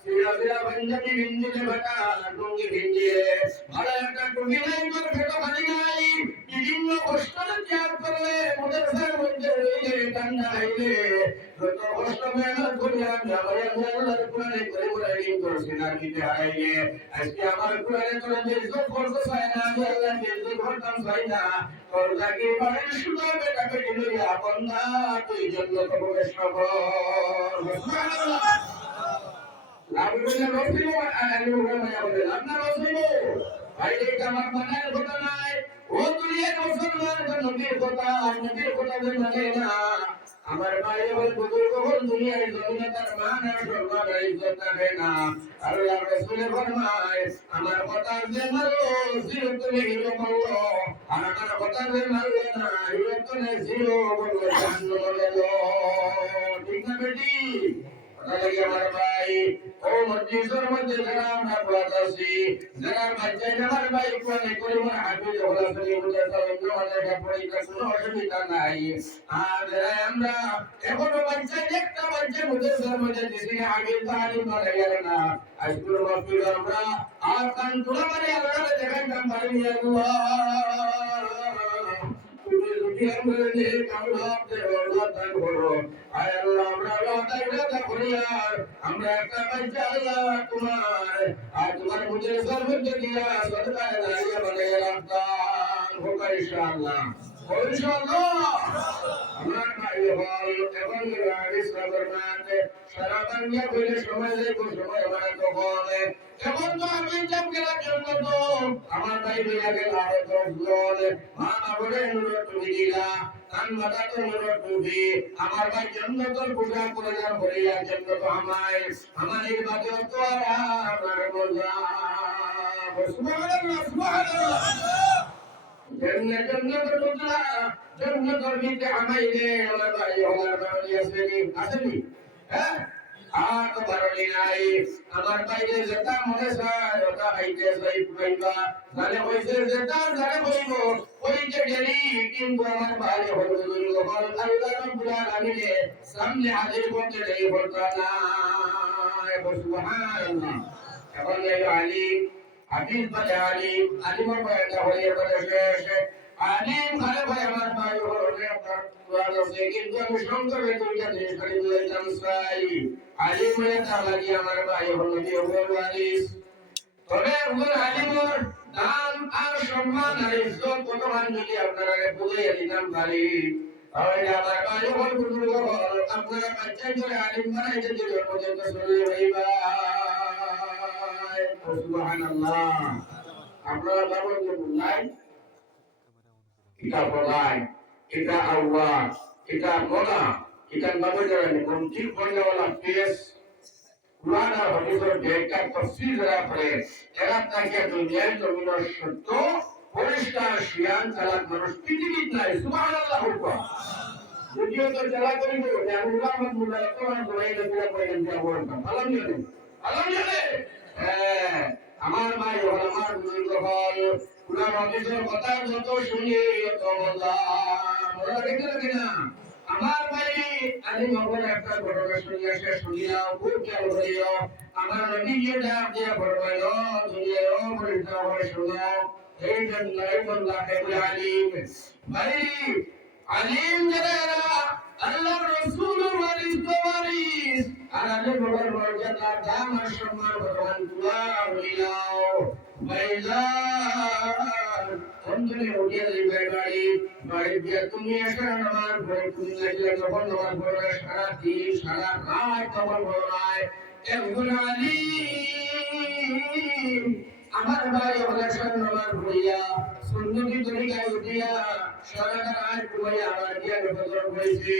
সিরা সিরা পাঞ্জাবি ভিঞ্জিলে বেটা টুঙ্গি ভিঞ্জিলে ভালো একটা টুঙ্গি নাই তোর ফেটো খালি নাই বিভিন্ন কষ্টে ত্যাগ করলে মুদারসার মধ্যে রইলে ঠান্ডা হইলে যত কষ্ট মেহনত করি আমি আমার আল্লাহর কোরআনে করে করে দিন করছি না কিতে হারাইলে আজকে আমার কোরআনে তোরা যে ইজ্জত করতে চাই না আমি আল্লাহ ইজ্জত করতাম চাই না তোর জাকি বাড়ির সুদা বেটা বেটি লইয়া বন্ধা তুই জান্নাত প্রবেশ কর সুবহানাল্লাহ লাভুল্লাহ রসিব আল্লাহ মায়া বলে আপনার রসিব ভাই এটা আমার মানার কথা নাই ও দুনিয়ার মুসলমান নবীর কথা মানে না আমার ভাই বল বুজুর্গ বল দুনিয়ার জমিনে তার মান আর সম্মান আর ইজ্জত থাকে না আল্লাহ রাসূল ফরমায় আমার কথা যে মারো জিরো তুমি হিরো বললো আর আমার কথা যে মারলো না হিরো তুমি জিরো বললো জান্নাত বললো ঠিক না বেটি আমার ভাই ও মসজিদের মধ্যে যারা আমরা পড়াচ্ছি যারা বাচ্চাই আমার ভাই কোনে করে মনে হাফিজ হলা সরি মুতাসাল্লিম আমাদের পড়াইতে কোনো অসুবিধা নাই আর আমরা এখনো বাচ্চা একটা বাচ্চা মুতাসার মধ্যে দিছি আগে তালিম করে গেল না আজকুর মাহফিল আমরা আর কান তোলা মানে আল্লাহর দেখাইতাম পারি আল্লাহ আমরা একটা বাচ্চা আল্লাহ তোমার আর তোমার মুজে সর্বত্র দিয়া সদকায় দাঁড়িয়ে বলে রাখতাম হোকা ইনশাআল্লাহ ইনশাআল্লাহ আমার ভাই হল এবং ইসলাম ধর্মাতে সারা বাংলা বলে সময় দেব সময় আমার তখন এখন তো আমি যাব গেলাম জন্য তো আমার ভাই বিয়া গেল আর তো বলে মা বলে নুরত তুমি দিলা কান মাথা তো নুরত তুমি আমার ভাই জন্য তোর পূজা করে যান বলিয়া জন্য তো আমার এই বাতে তো আমার মজা সুবহানাল্লাহ সুবহানাল্লাহ জন্নত টুকরা জন্নতর ভিতরে আমাইলে আমার ভাই আমার বাড়ি আসেনি আসেনি হ্যাঁ আর তো বাড়ি নাই আমার বাইরে যেটা মনে চায় ওটা হাইতে যাই পাইবা জানে হইছে যেটা জানে হইব ওইটা গেলি কিন্তু আমার ভাই হল আল্লাহ রাব্বুল আলামিনের সামনে হাজির করতে দেই বলতা না সুবহানাল্লাহ এখন এই আলিম হাফিজ বলে আলিম আলিমের বয়ানটা হয়ে গেলে শেষ আলিম ঘরে ভাই আমার ভাই হলে আপনার কোরআন আছে কিন্তু আমি সংক্ষেপে দুইটা জিনিস খালি বলতাম চাই আলিম হয়ে তা লাগি আমার ভাই হলো কি ওয়ারিস তবে ওই আলিমের দাম আর সম্মান আর ইজ্জত কতমান যদি আপনারা বুঝিয়ে দিতাম পারি তাহলে আমার ভাই হল বুজুর্গ হল আপনারা বাচ্চা করে আলিম বানাইতে দিলে পর্যন্ত চলে যাইবা সুবহানাল্লাহ আপনারা বলেন যে বুঝলাই এটা বলাই এটা আওয়াজ এটা বলা এটা নবে জানেন কোন ঠিক বলনেওয়ালা পেশ কুরআন আর হাদিসের ব্যাখ্যা তাফসীর যারা পড়ে এরা তাকে দুনিয়ার জমিনের সত্য পরিষ্কার শিয়ান চালাক মানুষ পৃথিবীর নাই সুবহানাল্লাহ হুকুম যদিও তো চালা করিব যে আল্লাহ মুল্লাহ কোরআন ধরাইলে পুরো কইলেন যে বলতাম আলহামদুলিল্লাহ আমার ভাই হল আমার বুজুর্গ হল কুরআন হাদিসের কথা যত শুনি তত মজা মজা দেখতে লাগে না আমার ভাই আলী মহল একটা ঘটনা শুনিয়া খুব খেয়াল করিও আমার নবী যে ডাক দিয়া ফরমাইল দুনিয়ার পরিচয় হয়ে শুনো এই জন্য আল্লাহ আলিম ভাই আলিম যারা আল্লাহ রাসূল ওয়ারিস আর আলিম হল মর্যাদা দাম আর সম্মান ভগবান তুলা হইলাও ভাইজান তুমি উঠিয়ে দিবে বাড়ি দিয়ে তুমি এসে নামাজ পড়ে তুমি লাগলে যখন নামাজ পড়বে সারা দিন সারা রাত তখন পড়ায় একজন আলী আমার ভাই অবলেশন নামাজ পড়িয়া সুন্নতি তরিকায় উঠিয়া সারা রাত পড়ে আমার দিয়ে বদল হয়েছে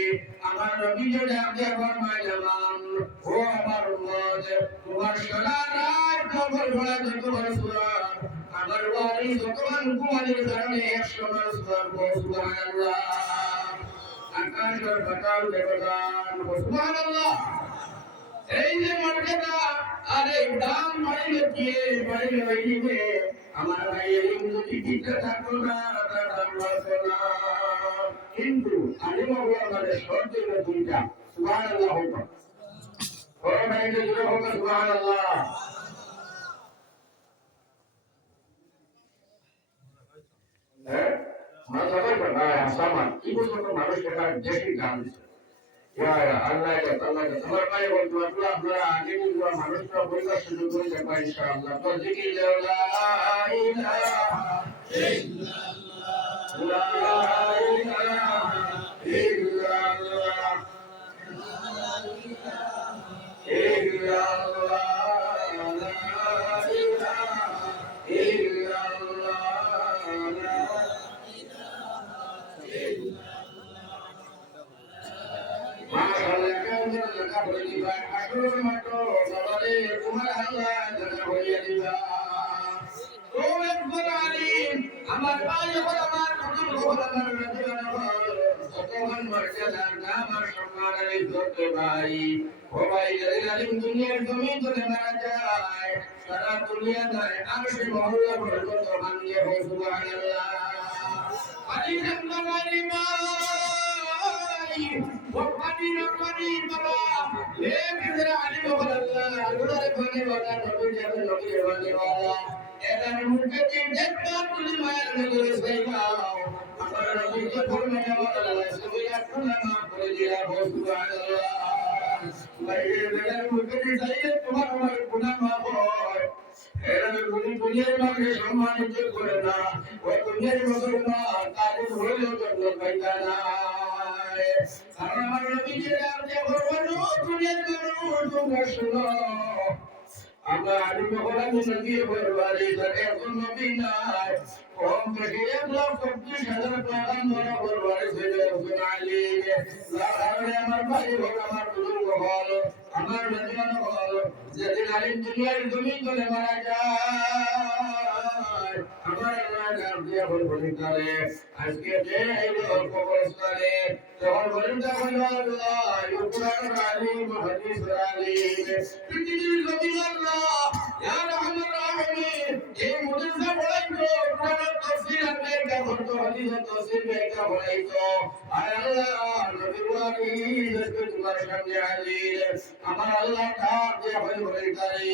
আমার নবী যে ডাক দিয়ে ফরমায় জামান ও আমার উম্মত তোমার সারা রাত তখন পড়া তোমার সূরা আমার বাড়ি যতক্ষণ ঘুমানোর কারণে 100 বার সুবহানাল্লাহ আকাশের পাতাল দেবতান সুবহানাল্লাহ এই যে মর্যাদা আর এই দাম বাড়িলে হইবে আমার ভাই এই যদি দিতে থাকতো না তার দাম বাড়তো না কিন্তু আলিম আমাদের শর্ত হলো দুইটা সুবহানাল্লাহ হোক ও ভাই যে হোক সুবহানাল্লাহ মানুষ দেশি গান তোমার ভাই বলতো আপনারা আগে মানুষরা বইবার সুযোগ করে যাবো ইনশাআল্লাহ তো জিকির লা ইলাহা ইল্লাল্লাহ লা ইলাহা ইল্লাল্লাহ লা ইলাহা ইল্লাল্লাহ আমার ভাই আমার আমার সম্মানের ইজ্জত ভাই ও ভাই আলিম দুনিয়ার জমিন ধরে মারা যায় সারা দুনিয়া ধরে আরশে মহল্লা পর্যন্ত ভাঙিয়ে হয় সুবহানাল্লাহ আলিম জামালি ভাই ওখানে রকমানি বাবা এ বিদরা আলিম আল্লাহ আল্লাহর কোনে বাবা নবী যাবে নবী বাবা এর মুখে দিন দেখবা তুমি মায়ের নজরে সাইবাও আমার নবী তো ফরমায় আল্লাহ সুবহানাল্লাহ কুল্লামা করে দিয়া সুবহানাল্লাহ ভাইয়ের বেলার মুখে দিন সাইয়ে তোমার আমার গুনাহ মাফ হয় এর দুনিয়ার মানুষ সম্মানিত করে না ও দুনিয়ার মুসলমান তাদের হইল জন্য পাইতা না আমার নবী যে আপনি বলবো দুনিয়ার মানুষ তোমরা শুনো আমরা আলিম হলাম নবী পরিবারে তাকে এখন নবী নাই কম থেকে 1,25,000 টাকা ধরা পরিবারে ছেলে একজন আলিম লাগারে আমার ভাই হল আমার বুজুর্গ হল আমার নজরান হল যেদিন আলিম দুনিয়ার জমিন চলে মারা যায় আমার আল্লাহ নাম দিয়ে বলবি করে আজকে যে এই কবরস্থানে যখন বলিটা হলো আল্লাহ ইউকুরান আলিম হাদিস আলিম পৃথিবীর জমিন আল্লাহ ইয়া রহমান রাহিম এই মুদ্রা বলাইতো কোরআন তাফসীর আমেরিকা করতে হাদিস তাফসীর আমেরিকা বলাইতো আয় আল্লাহ নবী ওয়ালি আজকে তোমার সামনে হাজির আমার আল্লাহ ডাক দিয়ে বলি করে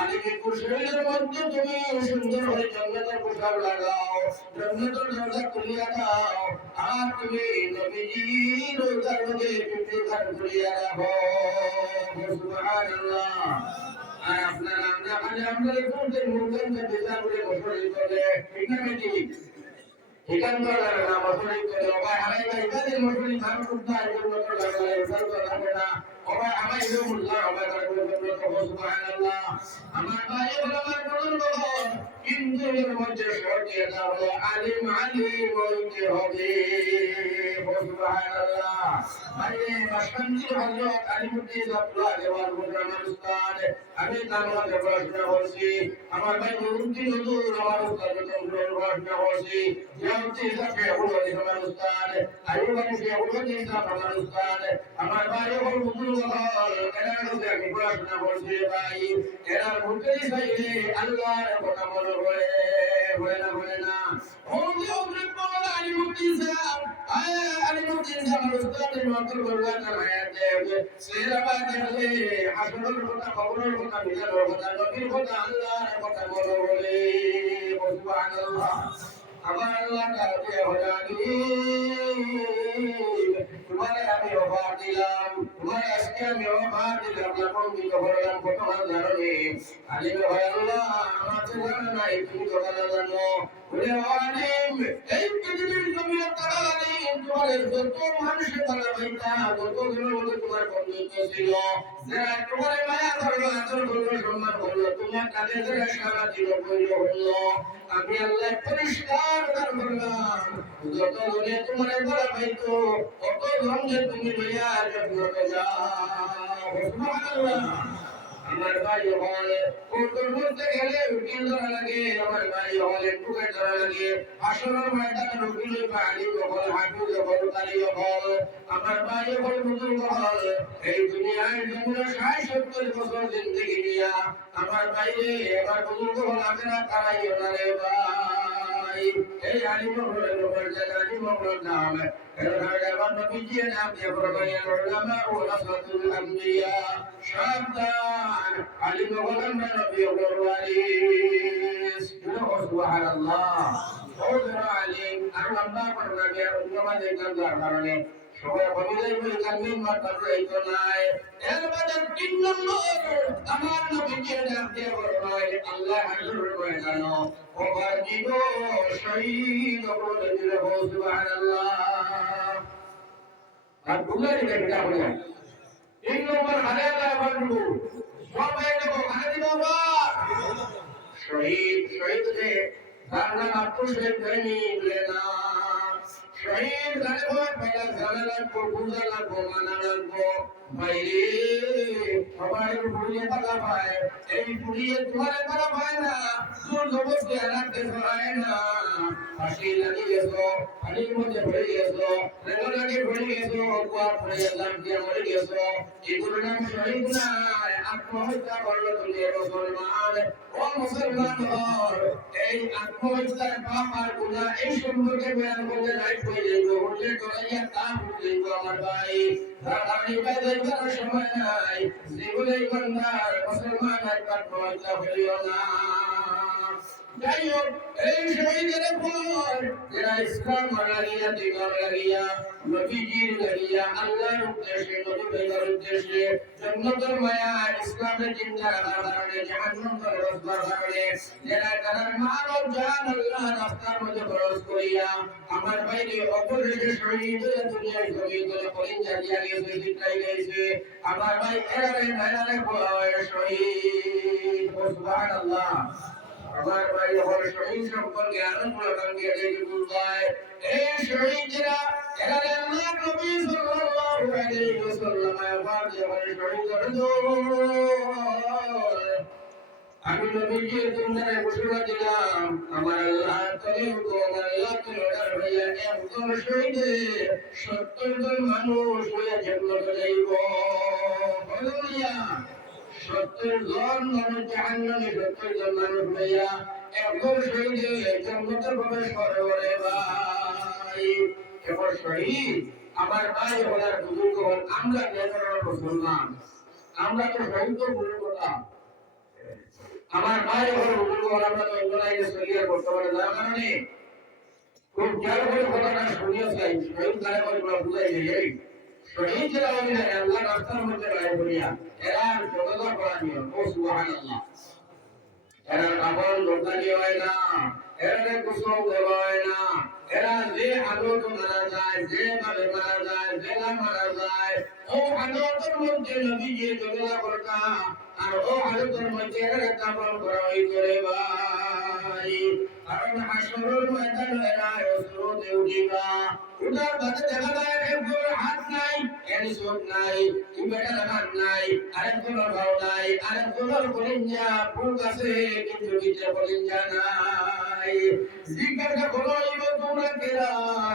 আলিম কুশলের মধ্যে তুমি সুন্দর হয়ে জান্নাতের পোশাক লাগাও জান্নাতের দরজা খুলিয়া দাও আর তুমি নবীজির রোজার মধ্যে পিঠে ঘাট খুলিয়া রাখো সুবহানাল্লাহ আর আপনার আমরা কোনতে মুখের বিচার করে বসে করে ঠিক না ঠিক এখান থেকে না বসে করে ভাই হারাই ভাই কাজে মশলি খান করতে আর মত লাগালে সব লাগে না ওবা আমার ইলো মুল্লা ওবা করে সুবহানাল্লাহ আমার ভাই আমার বলুন কিন্তু এর মধ্যে শর্তিয়া হলো আলিম হইতে হবে সুবহানাল্লাহ মানে মাশাআল্লাহ হযরত আলিমুদ্দিন আব্দুল্লাহ দেওয়ার আমার উস্তাদ আমি তার মধ্যে পড়াশোনা করছি আমার ভাই নুরুদ্দিন হুজুর আমার উস্তাদ পড়াশোনা করছি জিয়াউদ্দিন হিসাবে আমার উস্তাদ আইয়ুবানি হিসাবে আমার উস্তাদ আমার ভাই হল হুজুর হল এরা মধ্যে আমি পড়াশোনা করছি ভাই এরা মুখে সাইলে আল্লাহর কথা বলে না ওই ওরে বড় আলিমুদ্দিন সাহেব আলিমুদ্দিন সাহেব উস্তাদের মতো বললেন না যে সেরাবাদ যে হাসনের কথা খবরের কথা মিলানোর কথা নবীর কথা আল্লাহর কথা বলে সুবহানাল্লাহ আমার আল্লাহ কাছে হজানি তোমারে আমি অফার দিলাম তোমারে আজকে আমি অফার দিলাম যখন কি খবরলাম কত জানি আলিম ভাই আল্লাহ আমার জানা নাই তুমি তো জানো বলে আলিম এই পৃথিবীর জমিনে তারা আলিম তোমার যত মানুষের তারা ভাইতা যতগুলো লোক তোমার বন্ধুত্ব ছিল যারা তোমার মায়া করলো আদর করলো সম্মান করলো তোমার কাছে যারা সারা দিল কইল হলো আমি আল্লাহ পরিষ্কার করলাম যত জনে তোমার তারা ভাইতো কত জনকে তুমি লইয়া জান্নাতে যাও সুবহানাল্লাহ আমার ভাই হলে কোন করতে গেলে উকিল ধরা লাগে আমার ভাই হলে টুকে ধরা লাগে আসলের ময়দানে উকিল পানি হল হাঁটু হল তালি হল আমার ভাই হল বুজুর্গ হল এই দুনিয়ায় জন্য 60-70 বছর জিন্দেগি নিয়া আমার ভাইরে এবার বুজুর্গ হল আখেরা তারাই ওনারে ভাই এই আলিম হল লোকের জায়গা আলিম হল নাম এবার নবীজি নাম দিয়ে প্রমাণিত উলামা ও রাসূলুল আম্বিয়া সাবধান আলিম হলেন নবী হল ওয়ারিস সুবহানাল্লাহ বহুত আলিম আর লম্বা করনা গিয়া উম্মাহ দেখলাম যার কারণে সবাই কবিতায় বলে কামিন মাত্র এইতো নাই এর বাদে 3 নম্বর আমার নবীজি নাম দিয়ে প্রমাণিত আল্লাহ হাজুর করে জানো ওবার দিব শহীদ করে দিল সুবহানাল্লাহ আর বুঝলেন এটা বলে 3 নম্বর হারালা বন্ধু সবাই দেখো হারা দিব শহীদ যে তারা মাত্র শহীদ হয়নি বলে না শহীদ লাগবো পয়লা জানা লাগবো বুঝা লাগবো মানা লাগবো বাইরে সবাই পুড়িয়ে পালা পায় এই পুড়িয়ে তোমার পালা পায় না তোর জবরদস্তি রাখতে পায় না ফাঁসি লাগিয়ে গেছো পানির মধ্যে পড়ে গেছো রেগো লাগে পড়ে গেছো কুয়া পড়ে গেলাম দিয়ে মরে গেছো এগুলো নাম শহীদ না আত্মহত্যা করলো তুমি মুসলমান ও মুসলমান হল এই আত্মহত্যার পাপ আর গুনাহ এই সম্পর্কে বয়ান করতে রাইট হয়ে যাইব হলে করাইয়া তা হয়ে যাইব আমার ভাই আমি বাইরে করার সময় নাই জীবনে ইমানদার মুসলমান একবার আত্মহত্যা করিও না যাই হোক এই শহীদের পর যারা ইসলাম লাগিয়া দিগার লাগিয়া নবীজির লাগিয়া আল্লাহর উদ্দেশ্যে নবী ভাইয়ের উদ্দেশ্যে জান্নাতের মায়া ইসলামের চিন্তা রাখার কারণে জাহান্নাম খরচ করার কারণে যারা তারা মানব জান আল্লাহর রাস্তার মধ্যে খরচ করিয়া আমার ভাইকে অপরের শহীদ দুনিয়ায় শহীদ করে করিম জানিয়া গেছে চিন্তাই গেছে আমার ভাই এরারে নাইরারে শহীদ সুবহানাল্লাহ আমার ভাই হল শহীদ সম্পর্কে আনন্দ কাঙ্গে দেখে বুঝায় এই শহীদরা এরা আল্লাহ নবী সাল্লাল্লাহু আলাইহি ওয়াসাল্লাম আমার জীবনে শহীদ হলো আমি নবীকে তোমাদের ঘোষণা দিলাম আমার আল্লাহ করিম তো আমার আল্লাহ তোমার ভাইয়া একজন শহীদ 70 জন মানুষ হয়ে জান্নাতে যাইব হালেলুয়া 70 জন মানুষ জাহান্নামে 70 জন মানুষ হইয়া একজন শহীদ জান্নাতে প্রবেশ করবে ভাই এবার শহীদ আমার ভাই হলার বুজুর্গ হল আমরা নেতারা মুসলমান আমরা তো শহীদ তো ভুল কথা আমার ভাই হল বুজুর্গ হল আমরা তো অন্যরাইকে সরিয়ে বর্তমানে যার কারণে খুব খেয়াল করে কথাটা শুনিয়ে চাই শহীদ তারা করে বুঝাই যাই শহীদ যারা হবে আল্লাহ রাস্তার মধ্যে রায় করিয়া এরা জগদা করা নিয়ে ও সুবহানাল্লাহ এরা কাপড় লোকালি হয় না এরা কুসুম দেওয়া হয় না এরা যে আদত মারা যায় যে ভাবে মারা যায় যেটা মারা যায় ও আদতের মধ্যে নবী যে জগদা করতা আর ও আদতের মধ্যে এরা কাপড় করা হইতো রে ভাই কারণ হাসরের ময়দানে এরা অস্ত্রতে উঠিবা উঠার বাদে দেখা যায় একজন হাত নাই এর চোখ নাই বেটার হাত নাই আরেকজন ভাও নাই আরেকজনের কলিঞ্জা ফুল আছে কিন্তু ভিতরে কলিঞ্জা নাই জিজ্ঞাসা করো তোমরা কেরা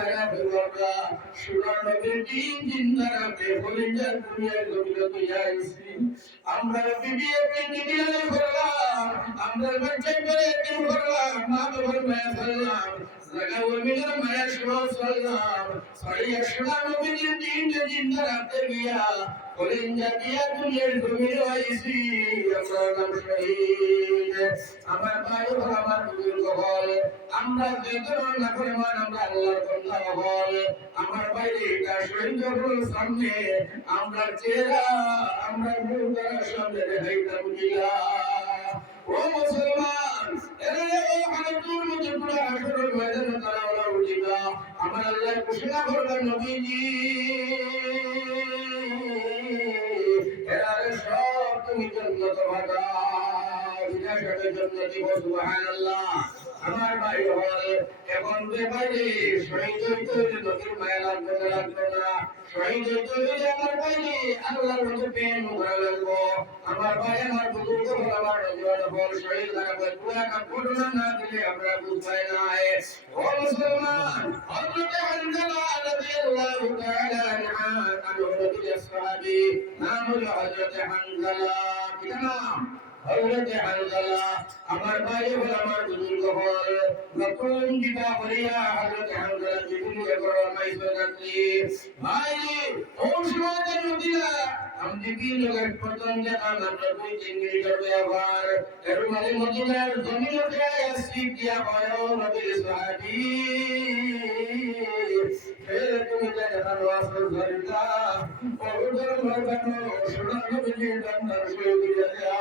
এরা বেগরা সুরার নবীর দিন জিন্দা রাখবে কলিঞ্জার দুনিয়ার জমিনে তুই আইছি আমরা বিবিএ বিবিএ করলাম আমরা বাচ্চা করে দিন করলাম মা বাবার মায়া করলাম লাগাও মিলার মায়া শুরু করলাম সারিয়া শুনা নবীর দিন জিন্দা রাখতে গিয়া কলিঞ্জা দিয়া দুনিয়ার জমিনে আইছি আমরা নাম শহীদ আমার ভাই হল আমার বুজুর্গ হল আমরা যে ধরনের নাফরমান আমরা আল্লাহর বান্দা হল আমার বাইরে এটা শহীদ হল সামনে আমরা চেহারা আমরা মুখ দ্বারা সামনে দেখাইতাম গিয়া ও মুসলমান এরে ও হানাতুর মধ্যে পুরো হাসরের ময়দানে তারা ওরা উঠিবা আমার আল্লাহ ঘোষণা করবেন নবীজি এরা সব তুমি জান্নাত ভাগা বিনাশকে জান্নাতি সুবহানাল্লাহ আমার ভাই হল এখন যে বাইরে শহীদ হইতে নদীর মায়া লাগবে না শহীদ হইতে আমার বাইরে আল্লাহর মধ্যে প্রেম ভালো লাগবো আমার ভাই আমার বুজুর্গ হল আমার নজর হল শহীদ লাগাবে পুরাটা ঘটনা না দিলে আমরা বুঝাই না ও মুসলমান হযরত হানজালা রাদিয়াল্লাহু তাআলা আনহু নবীর সাহাবী নাম হলো হযরত হানজালা কি নাম হযরত হানজালা আমার ভাই হল আমার বুজুর্গ হল নতুন বিবাহ করিয়া হযরত হানজালা জীবনে করমাই সদাতি ভাই ও সময় নদীরা আমি কি লোকের প্রথম দেখা মাত্র 2-3 মিনিটের ব্যবহার এর মানে মদিনার জমিন উঠে আসি কিয়া হয় নবীর সাহাবী ফের তুমি দেখানো আসল ধরিতা ও ধর্ম বানো সোনার নবীর দন্দর শুয়ে দিয়া